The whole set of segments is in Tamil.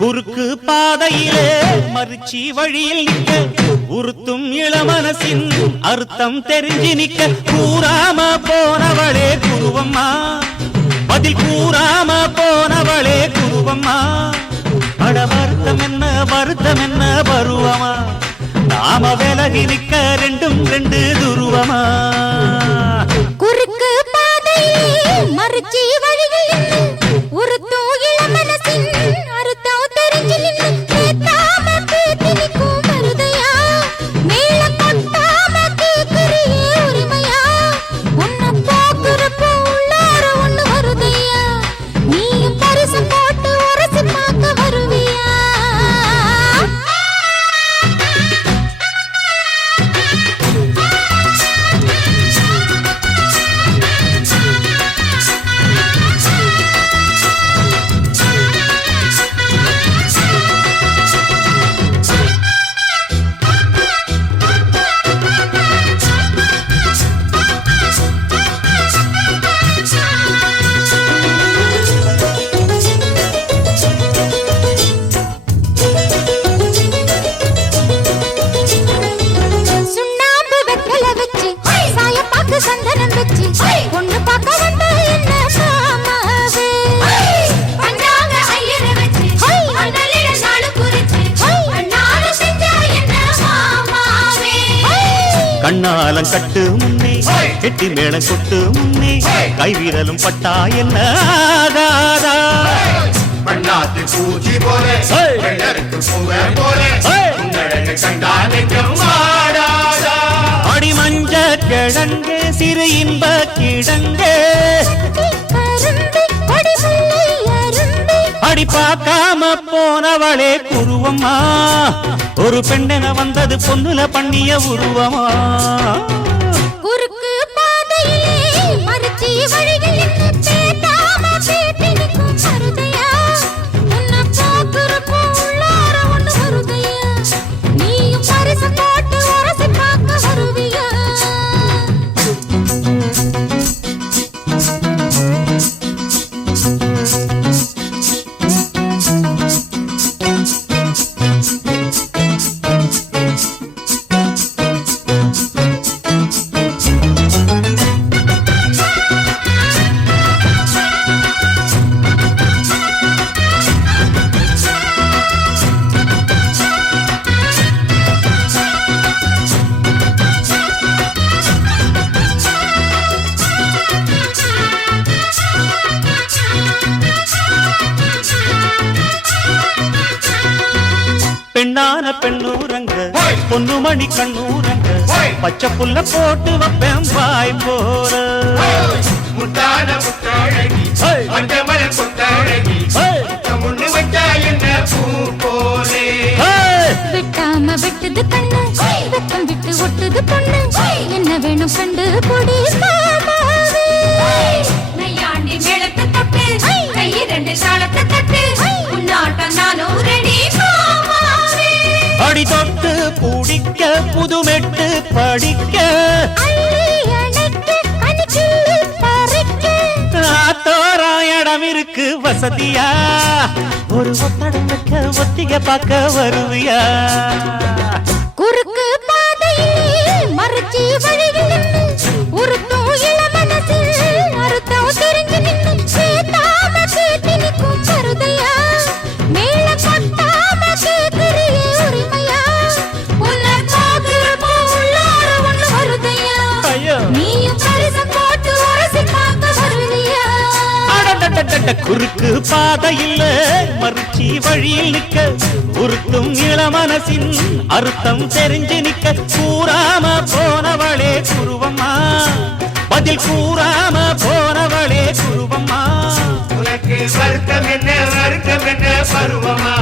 குறுக்கு பாதையிலே மறுச்சி வழியில் நிற்க உறுத்தும் இளமனசின் அர்த்தம் தெரிஞ்சு நிற்க கூறாம போனவளே குருவம்மா, பதில் கூறாம போனவளே குருவம்மா. அட வருத்தம் என்ன பருவமா, நாம விலகி நிற்க ரெண்டும் ரெண்டு துருவமா. குறுக்கு பாதையிலே மறுச்சி வழியில் உறுத்தும் இளமனசின் அர்த்தம் தெரிஞ்சு நின்னு கேட்டாம பேத்தி நிற்கும் மருதையா, மேல கொட்டாம கேக்குறியே உரிமையா, உன்னை போக்குறப்போ உள்ளார ஒண்ணு வருதையா, நீயும் பரிசு போட்டு உரசி பார்க்க வருவியா. சந்தனம் வச்சு பொண்ணு பார்க்க வந்த என்ன மாமாவே, பஞ்சாங்க ஐயர வச்சு அண்ணலிட நாடு குறிச்சு அண்ணாரு செஞ்சா என்ன மாமாவே. கண்ணாலம் கட்டு முன்னே கெட்டி மேளம் கொட்டு முன்னே கைவிரலும் பட்டா என்ன ஆகாதா, பண்ணாத்து பூச்சி போலே பூவே போலே கண்டா நெஞ்சம் ஆடாதா. அடி மஞ்ச கிழங்கே சிறு இன்ப கிழங்கே அடி பார்க்காம போனவளே குருவம்மா, ஒரு பெண்ணென வந்தது பொண்ணுல பண்ணிய உருவமா. குறுக்கு பாதையிலே மறுச்சி வழியில் பேட்டாம பேட்டி நிற்கும் மருதையா, உன்னை போக்குறப்போ உள்ளார ஒண்ணு வருதையா, நீயும் பரிசு போட்டு உரசி பார்க்க வருவியா. பெண்ணான பெண்ணூரங்க பொண்ணு மணி கண்ணூரங்க பச்சை புல்ல போட்டு வைப்பேன் பாய் போற முத்தான முத்தாழகி மஞ்சமல கொத்தாழகி முன்னு வச்சா என்ன பூ போலே. விட்டாம விட்டது கண்ணு வெக்கம் விட்டு ஒட்டுது பொண்ணு, என்ன வேணும் கண்டு பொடி மாமாவே. நையாண்டி மேளத்தை தட்டு கை ரெண்டு சாலத்தை தட்டு உன்னாட்டம் நானும் ரெடி மாமாவே. அடி தொட்டு பூடிக்க புதுமெட்டு படிக்க தோராயிடம் இருக்கு வசதியா, ஒரு ஒத்தடம் வைக்க ஒத்திக பார்க்க வருவியா. குறுக்கு பாதையிலே மறுச்சி வழியில் உறுத்தும் இளமனசில் அர்த்தம் தெரிஞ்சு நின்னு கேட்டாம பேத்தி நிற்கும் மருதையா, மேல கொட்டாம கேக்குறியே உரிமையா, உன்னை போக்குறப்போ உள்ளார ஒண்ணு வருதையா, நீயும் பரிசு போட்டு உரசி பார்க்க வருவியா. குறுக்கு பாதையில் மறுச்சி வழியில் நிற்க உறுத்தும் இளமனசின் அர்த்தம் தெரிஞ்சு நிற்க கூறாம போனவளே குருவம்மா, பதில் கூறாம போனவளே குருவம்மா. உனக்கு வருத்தம் என்ன பருவமா,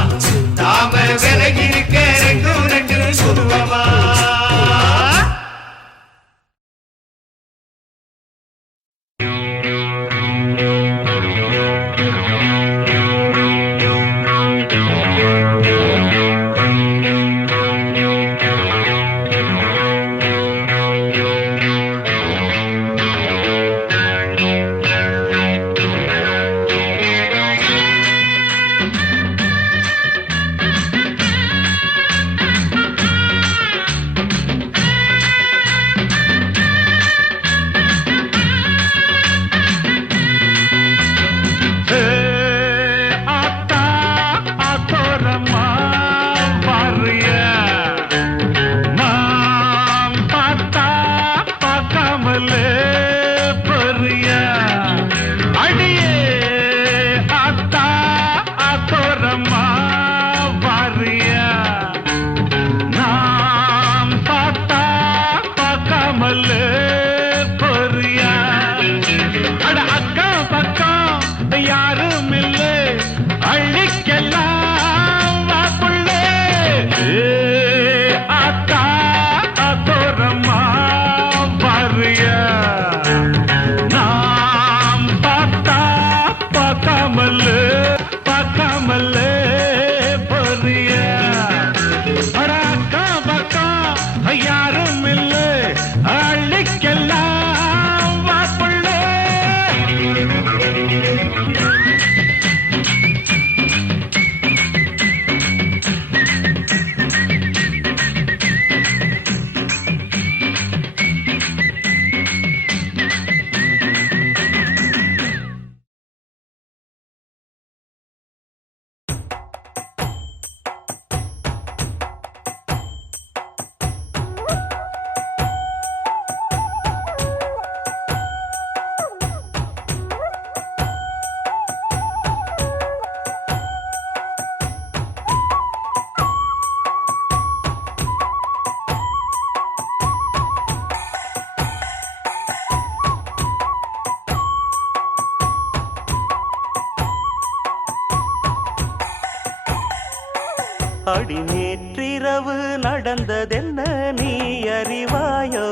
அடி நேற்றிரவு நடந்ததென்ன நீ அறிவாயோ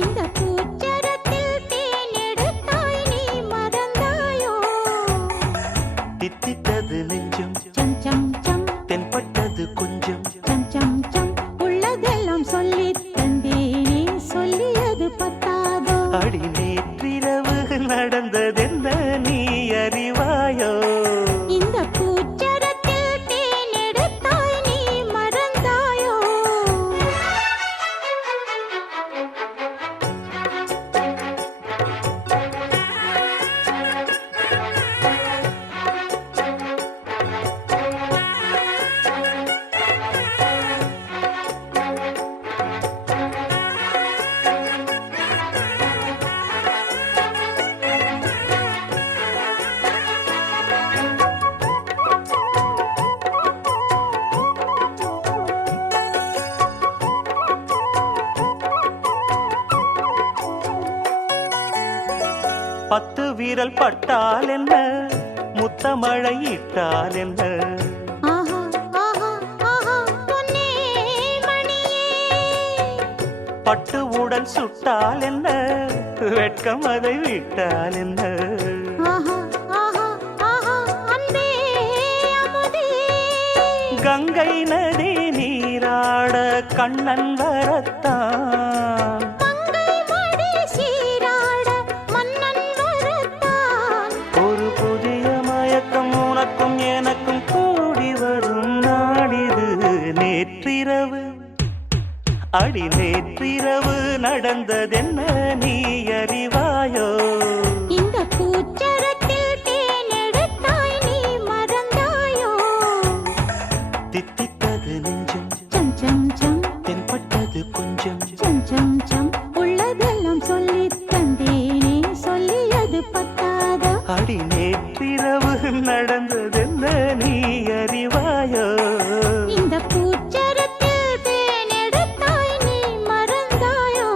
இந்த பூச்சரத்தில் தேனெடுத்தாய் நீ மறந்தாயோ தித்தித்தது நெஞ்சம் சம் சம் சம் தென்பட்டது கொஞ்சம் சம் சம் சம் உள்ளதெல்லாம் சொல்லி தந்தேனே சொல்லியது பத்தாதோ அடி நேற்றிரவு நடந்ததென்ன நீ அறிவாயோ இந்த பூச்சரத்தில் தேனெடுத்தாய் நீ மறந்தாயோ பத்து வீரல் பட்டால் என்ன முத்தமழை இட்டால் என்ன ஆஹா ஆஹா ஆஹா பொன்னே மணியே பட்டு உடல் சுட்டால் என்ன வெட்கம் அதை விட்டால் என்ன ஆஹா ஆஹா ஆஹா அன்பே அமுதே கங்கை நதி நீராட கண்ணன் வரத்தான் மங்கை மடி சீராட மன்னன் வரத்தான் ஒரு புதிய மயக்கம் உனக்கும் எனக்கும் கூடி வரும் நாடிது நேற்றிரவு அடி நேற்றிரவு நடந்ததென்ன நீ அறிவாயோ இந்த பூச்சரத்தில் தேனெடுத்தாய் நீ மறந்தாயோ தித்தித்தது நெஞ்சம் சம் சம் சம் தென்பட்டது கொஞ்சம் சம் சம் சம் உள்ளதெல்லாம் சொல்லி தந்தேனே சொல்லியது பத்தாதோ அடி நேற்றிரவு நடந்ததென்ன நீ அறிவாயோ இந்த பூச்சரத்தில் தேனெடுத்தாய் நீ மறந்தாயோ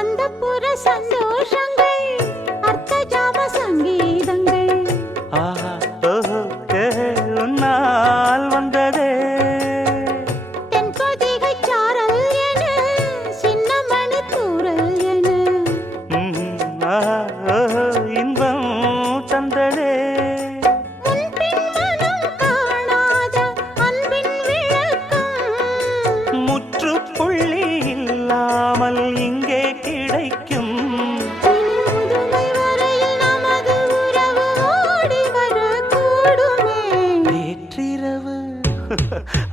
அந்த புற சந்தோஷங்கள் அர்த்த ஜாம சங்கீதங்கள் ஆஹா ஓஹோ உன்னால் வந்ததே தென்பொதிகை சாரல் என சின்ன மணி தூரல் என ஆஹா ஓஹோ இன்பம் தந்ததே முன்பின் மனம் காணாத அன்பின் விளக்கம் முற்றுப்புள்ளி இல்லாமல் இங்கே கிடைக்கும் இனி முதுமை வரையில் நமது உறவு ஓடி வரக்கூடுமே நேற்றிரவு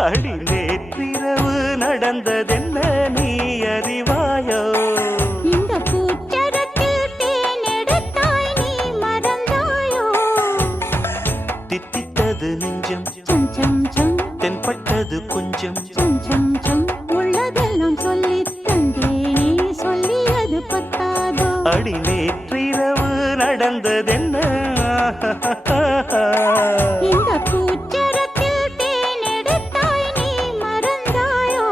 அடி நேற்றிரவு நடந்ததென்ன நீ அறிவாயோ இந்த பூச்சரத்தில் தேனெடுத்தாய் நீ மறந்தாயோ தித்தித்தது நெஞ்சம் சம் சம் சம் தென்பட்டது கொஞ்சம் சம் சம் சம் உள்ளதெல்லாம் சொல்லி தந்தேனே சொல்லியது பத்தாதோ அடி நேற்றிரவு நடந்ததென்ன இந்த பூச்சரத்தில் தேனெடுத்தாய் நீ மறந்தாயோ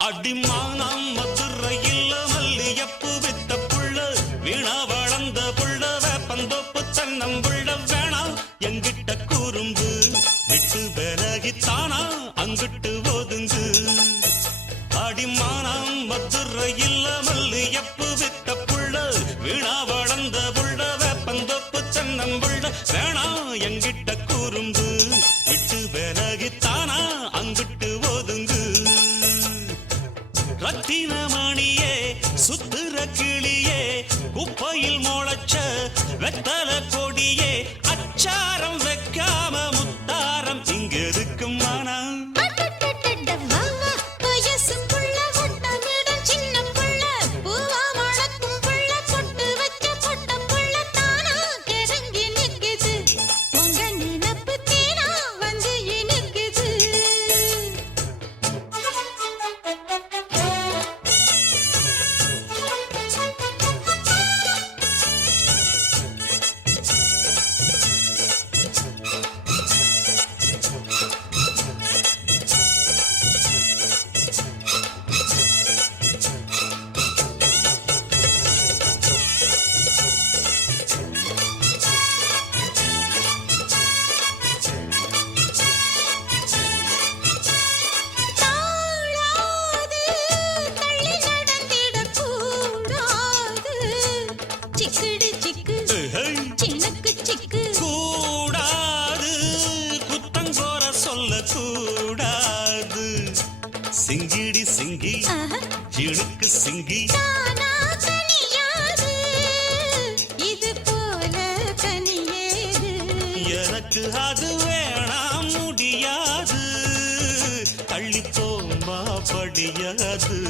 அடிமானம் மதுரையில் மல்லியப்பு வித்த புள்ள வீணா வளர்ந்த புள்ள வேப்பந்தோப்பு தென்னம்புள்ள வேணாம் எங்கிட்ட கூறும்பு விட்டு விலகித்தானா அங்கிட்டு ஒதுங்கு அடிமானம் மதுரையில் மல்லி எப்பு வித்த புள்ள வீணா வளர்ந்த புள்ள வேப்பந்தோப்பு தென்னம்புள்ள வேணா எங்கிட்ட கூறும்பு விட்டு விலகித்தானா அங்கிட்டு ஒதுங்கு ரத்தினமணியே சுத்துற கிளியே குப்பையில் முளைச்ச வெத்தல கொடியே அச்சாரம் வைக்காம முத்தாரம் இங்க இருக்கும் மனம் கூடாது சிங்கிடி சிங்கி இழுக்கு சிங்கி இது போல கனியேது எனக்கு அது வேணாம் முடியாது தள்ளி போமா படியாது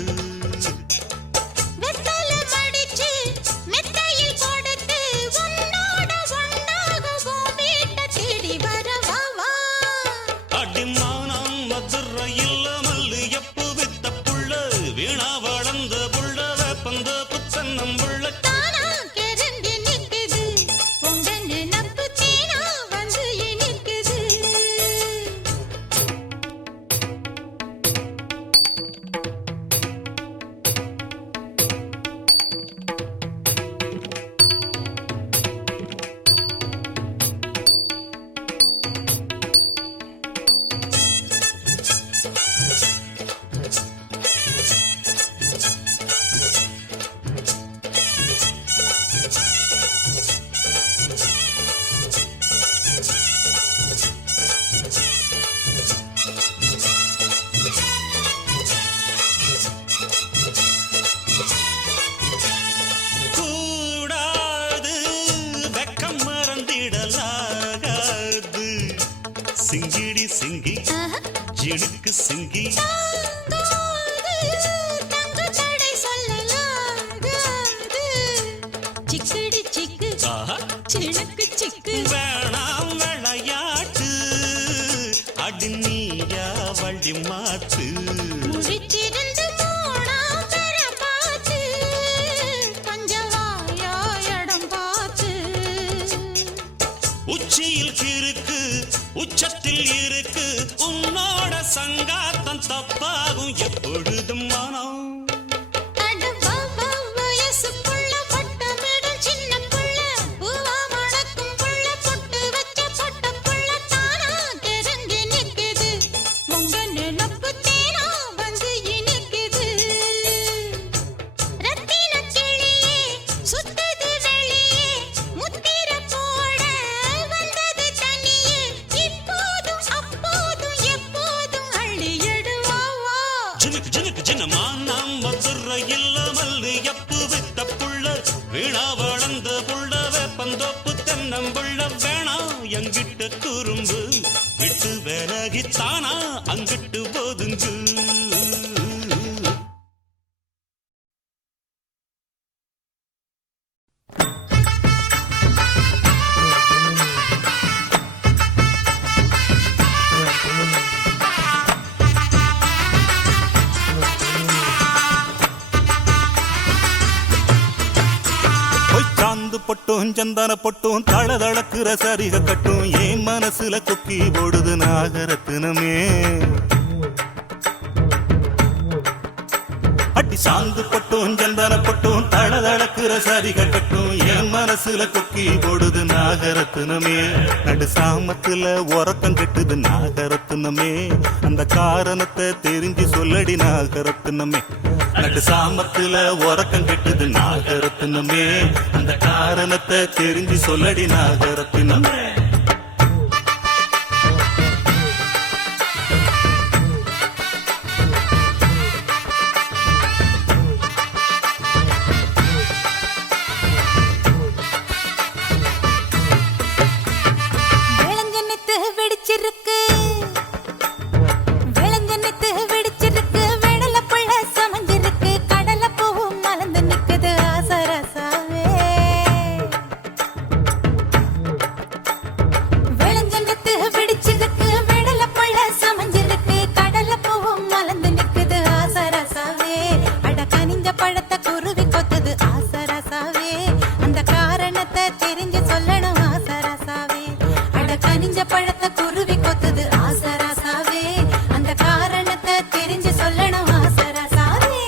சிங்கிடி சிங்கி இழுக்கு சிங்கி சிக்கடி சிக்கு சினுக்கு சிக்கு வேணாம் விளையாட்டு அடி நீயா வழி மாத்து முடிச்சிருந்து போனா பெற பார்த்து பஞ்சவாயா இடம் பார்த்து உச்சியில் கிறுக்கு உச்சத்தில் இருக்கு உன்னோட சங்காத்தம் தப்பாகும் எப்பொழுதும் மனம் வீணா வளர்ந்த புள்ள வேப்பந்தோப்பு தென்னம்புள்ள வேணா எங்கிட்ட குறும்பு விட்டு விலகித்தானா அங்கிட்டு போதுங்கு பொட்டும் சந்தன பொட்டும் தளதளக்குற சரிக கட்டும் என் மனசுல கொக்கி போடுது நாகரத்தினமே அடி சாந்து பொட்டும் சந்தன பொட்டும் தளதளக்குற சரிக கட்டும் என் மனசுல கொக்கி போடுது நாகரத்தினமே நடு சாமத்துல உறக்கம் கெட்டுது நாகரத்தினமே அந்த காரணத்தை தெரிஞ்சு சொல்லடி நாகரத்தினமே நடு சாமத்துல உறக்கம் கெட்டது நாகரத்தினமே அந்த காரணத்தை தெரிஞ்சு சொல்லடி நாகரத்தினமே விளஞ்சனத்து வெடிச்சிருக்கு விளஞ்சனத்து வெடிச்சிருக்கு வெடல புள்ள சமஞ்சிருக்கு கடல பூவும் மலர்ந்து நிக்குது ஆசரசாவே விளஞ்சனத்து வெடிச்சிருக்கு வெடல புள்ள சமஞ்சிருக்கு கடல பூவும் மலர்ந்து நிக்குது ஆசரசாவே அட கனிஞ்ச பழத்தை குருவி கொத்துது ஆசரசாவே அந்த காரணத்தை தெரிஞ்சு சொல்லணும் ஆசரசாவே அட கனிஞ்ச பழத்தை குருவி கொத்துது ஆசரசாவே அந்த காரணத்தை தெரிஞ்சு சொல்லணும் ஆசரசாவே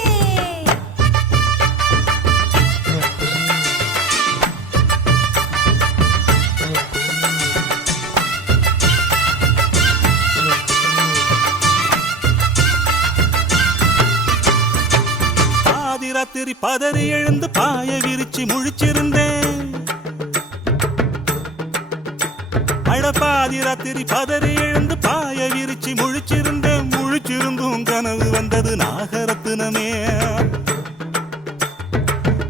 பாதி ராத்திரி பதறி எழுந்து பாய விரிச்சு முழிச்சிருந்தேன் அட பாதி ராத்திரி பதறி எழுந்து பாய விரிச்சு முழிச்சிருந்தேன் முழிச்சிருந்தும் கனவு வந்தது நாகரத்தினமே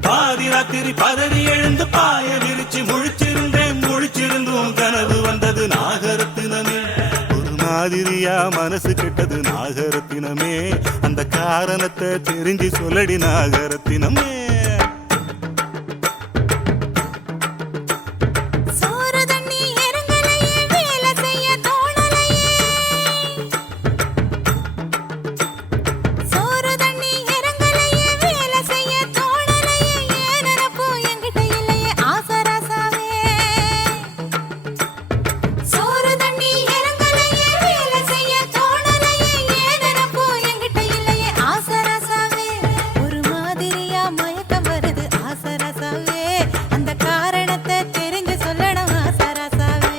பாதி ராத்திரி பதறி எழுந்து பாய விரிச்சு முழிச்சிருந்தேன் முழிச்சிருந்தும் கனவு வந்தது நாகரத்தினமே ஒரு மாதிரியா மனசு கெட்டது நாகரத்தினமே அந்த காரணத்தை தெரிஞ்சு சொல்லடி நாகரத்தினமே சோறு தண்ணி இறங்கலையே வேலை செய்ய தோணலையே சோறு தண்ணி இறங்கலையே வேலை செய்ய தோணலையே ஏன் நினப்பு என்கிட்ட இல்லையே ஆசரசாவே சோறு தண்ணி இறங்கலையே வேலை செய்ய தோணலையே ஏன் நினப்பு என்கிட்ட இல்லையே ஆசரசாவே ஒரு மாதிரியா மயக்கம் வருது ஆசரசாவே அந்த காரணத்தை தெரிஞ்சு சொல்லணும் ஆசரசாவே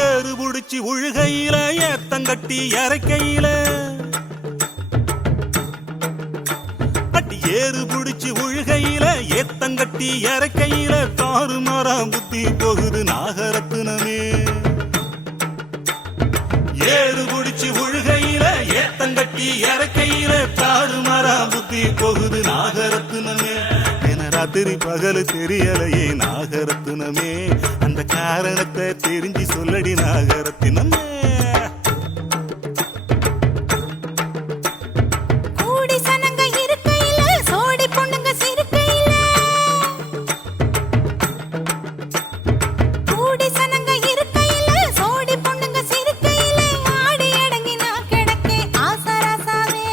ஏறு புடிச்சு உழுகையில ஏத்தங்கட்டி இறக்கையில அட்டி ஏறு புடிச்சு உழுகையில ஏத்தங்கட்டி இறக்கையில தாறு மரம் புத்தி போகுது நாகரத்தினமே ஏறு புடிச்சு உழுகையில ஏத்தங்கட்டி இறக்கையில தாறு மரம் புத்தி போகுது நாகரத்தினமே என ராத்திரி பகல் தெரியலையே நாகரத்தினமே அந்த காரணத்தை தெரிஞ்சு சொல்லடி நாகரத்தினமே கூடி சனங்க இருக்கையில சோடி பொண்ணுங்க சிரிக்கையில கூடி சனங்க இருக்கையில சோடி பொண்ணுங்க சிரிக்கையில ஆடி அடங்கி நான் கிடக்கே ஆசரசாவே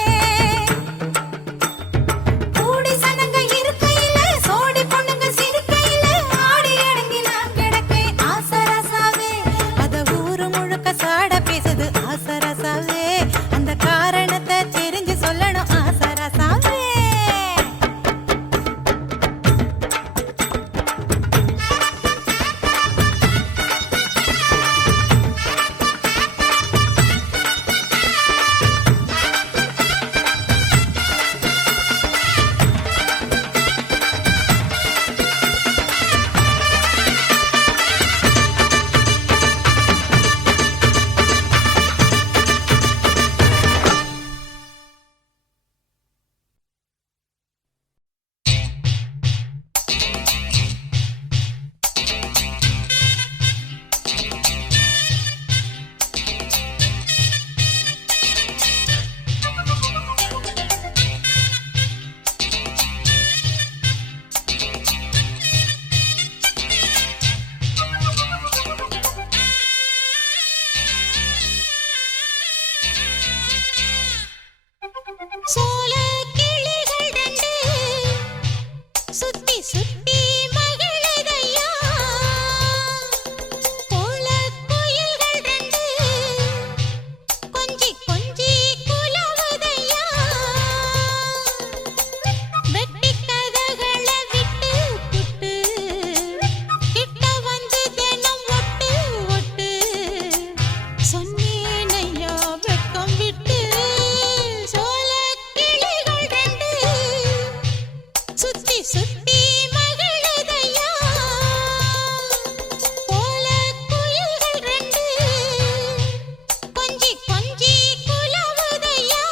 கூடி சனங்க இருக்கையில சோடி பொண்ணுங்க சிரிக்கையில ஆடி அடங்கி நான் கிடக்கே ஆசரசாவே அத ஊரு முழுக்க சுத்தி சுத்தி மகிழுதையா போல குயில்கள் ரெண்டு கொஞ்சி கொஞ்சி குலவுதையா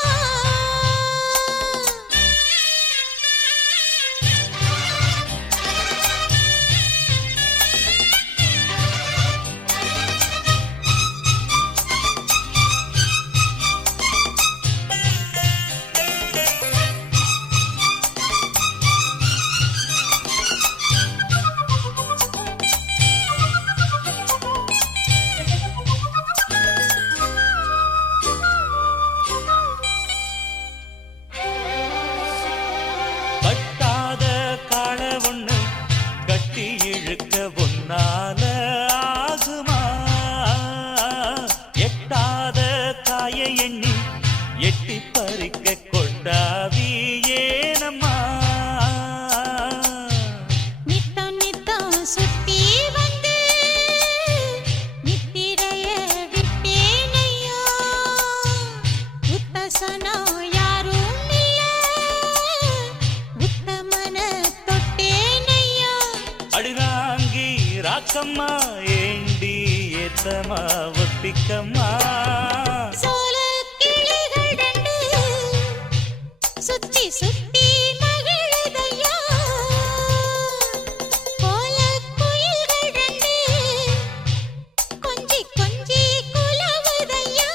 கட்டாத கால ஒண்ணு கட்டி இழுக்க ஒன்னால ஆகுமா எட்டாத காய எண்ணி எட்டி பறிக்க கொண்டாவி ஏனம்மா நித்தம் நித்தம் சுத்தி வந்து நித்திரைய விட்டேனையா உத்தசனோ யாரும் இல்ல உத்தமன தொட்டேனையா அடிராங்கி ராக்கம்மா ஏண்டி ஏத்தமா ஒத்திக்கம்மா சோல கிளிகள் ரெண்டு சுத்தி சுத்தி மகிழுதையா போல குயில்கள் ரெண்டு கொஞ்சி கொஞ்சி குலவுதையா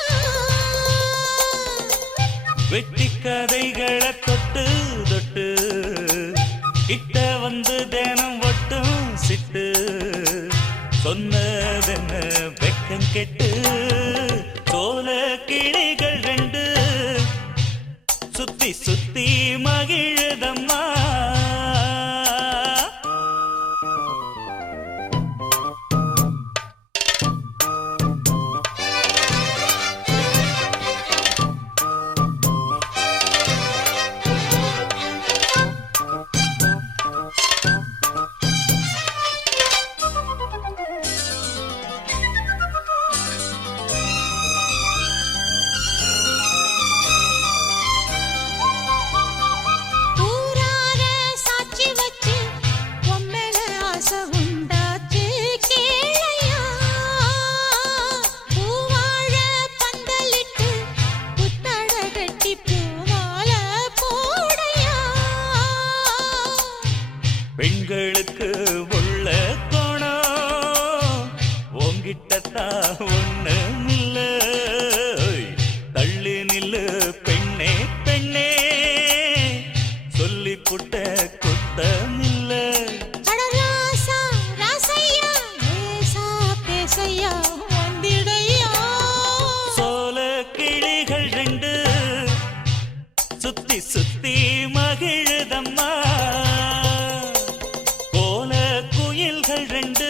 வெட்டி கதைகளை தொட்டு தொட்டு கிட்ட வந்து தினம் ஒட்டும் சிட்டு சொன்னதென்ன வெக்கம் கெட்டு சோல கிளிகள் ரெண்டு சுத்தி சுத்தி மகிழுதம்மா ஊரார சாட்சி வச்சு உம்மேல ஆசை உண்டாச்சு கேளையா பூவாழ பந்தலிட்டு புத்தட கட்டி பூமால போடையா பெண்களுக்கு உள்ள கோணம் உங்கிட்டத்தான் ஒண்ணுமில்ல தள்ளி நில்லு பெண்ணே பெண்ணே சொல்லி புட்ட குத்தமில்ல அடராசா ராசையா ஏசா பேசையா வந்திடையா சோல கிளிகள் ரெண்டு சுத்தி சுத்தி மகிழுதம்மா கோல குயில்கள் ரெண்டு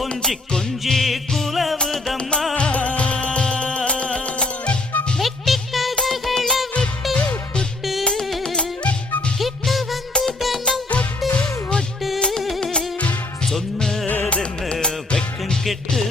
கொஞ்சி கொஞ்சி குலவுதம்மா வெட்டி கதகளை விட்டு புட்டு கிட்ட வந்து தினம் ஒட்டு ஒட்டு சொன்னதென்ன வெக்கம் கெட்டு